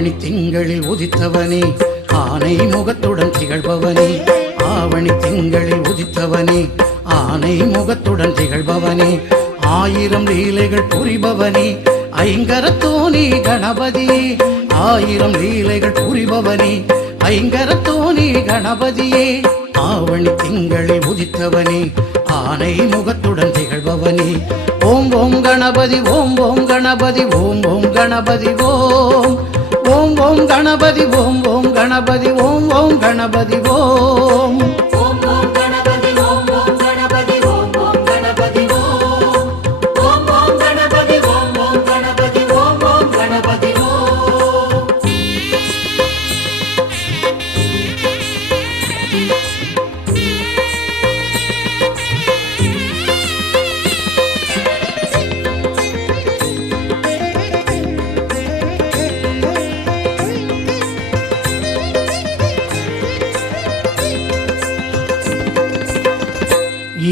ஆவணி திங்களில் உதித்தவனே ஆனை முகத்துடன் திகழ்பவனே ஆவணி திங்களில் உதித்தவனே ஆனை முகத்துடன் திகழ்பவனே ஆயிரம் லீலைகள் புரிபவனே ஐங்கரத்தோனி கணபதியே ஆயிரம் லீலைகள் புரிபவனே ஐங்கரத்தோனி கணபதியே ஆவணி திங்களில் உதித்தவனே ஆனை முகத்துடன் திகழ்பவனே ஓம் ஓம் கணபதி ஓம் ஓம் கணபதி ஓம் ஓம் கணபதி ஓம் ஓம் ஓம் கணபதி ஓம் ஓம் கணபதி ஓம் ஓம் கணபதி ஓம்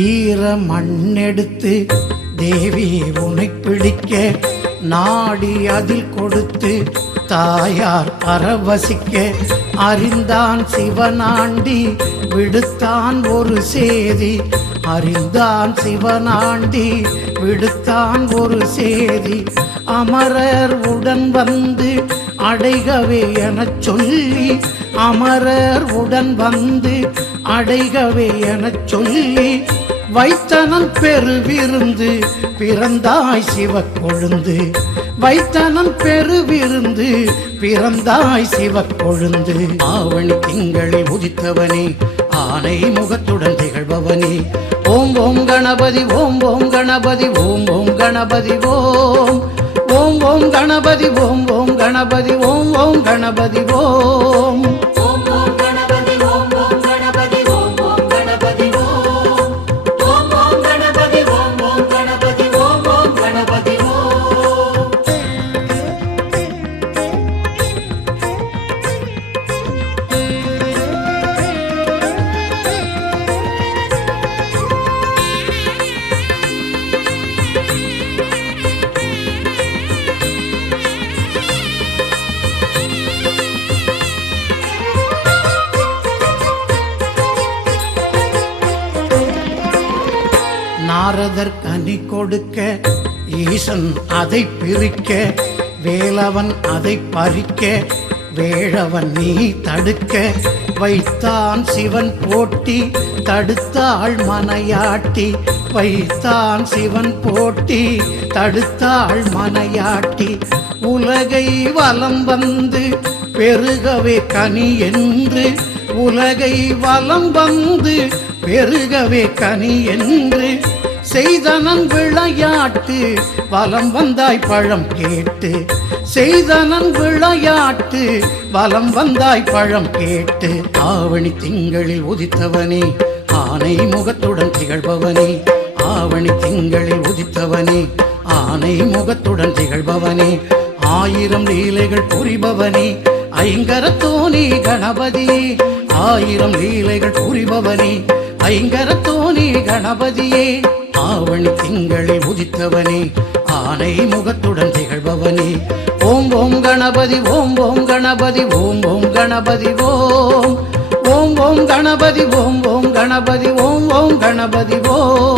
ஈர மண்ணெடுத்து தேவி உனை பிடிக்க நாடி அதில் கொடுத்து தாயார் பரவசிக்க அறிந்தான் சிவனாண்டி விடுத்தான் ஒரு சேதி அறிந்தான் சிவனாண்டி விடுத்தான் ஒரு சேதி அமரர் உடன் வந்து அடைகவே எனச் சொல்லி அமரர் உடன் வந்து அடைகவே எனச் சொல்லி வைத்தனன் பெருவிருந்து பிறந்தாய் சிவக்கொழுந்து வைத்தனன் பெருவிருந்து பிறந்தாய் சிவக்கொழுந்து ஆவணி திங்களில் உதித்தவனே ஆனை முகத்துடன் திகழ்பவனே ஓம் ஓம் கணபதி ஓம் ஓம் கணபதி ஓம் ஓம் கணபதி ஓம் ஓம் ஓம் கணபதி ஓம் ஓம் கணபதி ஓம் ஓம் கணபதி ஓம் நாரதர் கனி கொடுக்க ஈசன் அதை பிரிக்க வேலவன் அதை பறிக்க வேழவன் நீ தடுக்க வைத்தான் சிவன் போட்டி தடுத்தாள் மனையாட்டி வைத்தான் சிவன் போட்டி தடுத்தாள் மனையாட்டி உலகை வலம் வந்து பெருகவே கனி என்று உலகை வலம் வந்து பெருகவே கனி என்று செய்தனன் விளையாட்டு வலம் வந்தாய் பழம் கேட்டு செய்தனன் விளையாட்டு வலம் வந்தாய் பழம் கேட்டு ஆவணி திங்களில் உதித்தவனே ஆனை முகத்துடன் திகழ்பவனே ஆவணி திங்களில் உதித்தவனே ஆனை முகத்துடன் திகழ்பவனே ஆயிரம் லீலைகள் புரிபவனே ஐங்கரத்தோனி கணபதியே ஆயிரம் லீலைகள் புரிபவனே ஐங்கரத்தோனி கணபதியே ஆவணி திங்களில் உதித்தவனே ஆனை முகத்துடன் திகழ்பவனே ஓம் ஓம் கணபதி ஓம் ஓம் கணபதி ஓம் ஓம் கணபதி ஓம் ஓம் ஓம் கணபதி ஓம் ஓம் கணபதி ஓம் ஓம் கணபதி ஓம்